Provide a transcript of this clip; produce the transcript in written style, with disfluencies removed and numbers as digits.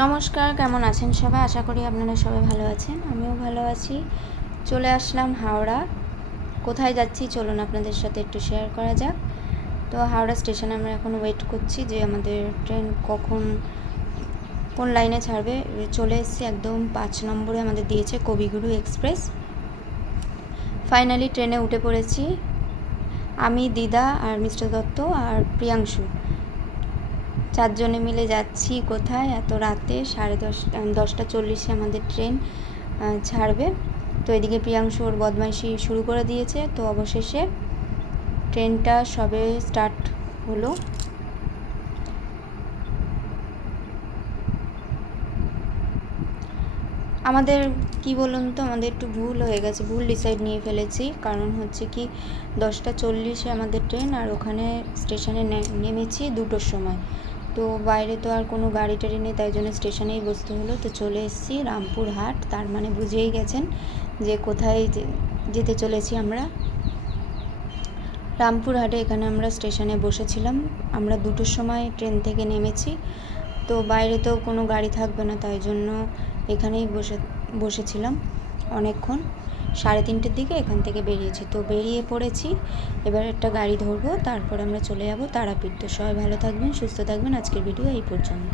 নমস্কার, কেমন আছেন সবাই? আশা করি আপনারা সবাই ভালো আছেন। আমিও ভালো আছি। চলে আসলাম হাওড়া। কোথায় যাচ্ছি চলুন আপনাদের সাথে একটু শেয়ার করা যাক। তো হাওড়া স্টেশনে আমরা এখন ওয়েট করছি যে আমাদের ট্রেন কখন কোন লাইনে ছাড়বে। চলে এসেছি, একদম 5 নম্বরে আমাদের দিয়েছে কবিগুরু এক্সপ্রেস। ফাইনালি ট্রেনে উঠে পড়েছি। আমি, দিদা আর মিস্টার দত্ত আর প্রিয়াংশু 4 জনে মিলে যাচ্ছি। কোথায়? এত রাতে 10:40 আমাদের ট্রেন ছাড়বে। তো এদিকে প্রিয়াংশু ওর বদমাইশি শুরু করে দিয়েছে। তো অবশেষে ট্রেনটা সবে স্টার্ট হলো। আমাদের কি বলুন তো, আমাদের একটু ভুল হয়ে গেছে, ভুল ডিসাইড নিয়ে ফেলেছি। কারণ হচ্ছে কি 10:40 আমাদের ট্রেন, আর ওখানে স্টেশনে নেমেছি 2টোর সময়। তো বাইরে তো আর কোনো গাড়ি টাড়ি নেই, তাই জন্য স্টেশনেই বসতে হলো। তো চলে এসেছি রামপুরহাট, তার মানে বুঝেই গেছেন যে কোথায় যেতে চলেছি আমরা। রামপুরহাটে এখানে আমরা স্টেশনে বসেছিলাম। আমরা 2টোর সময় ট্রেন থেকে নেমেছি। তো বাইরে তো কোনো গাড়ি থাকবে না, তাই জন্য এখানেই বসেছিলাম অনেকক্ষণ। 3:30টার দিকে এখান থেকে বেরিয়েছি। তো বেরিয়ে পড়েছি, এবার একটা গাড়ি ধরবো, তারপর আমরা চলে যাব তারাপীঠ। তো সবাই ভালো থাকবেন, সুস্থ থাকবেন। আজকের ভিডিও এই পর্যন্ত।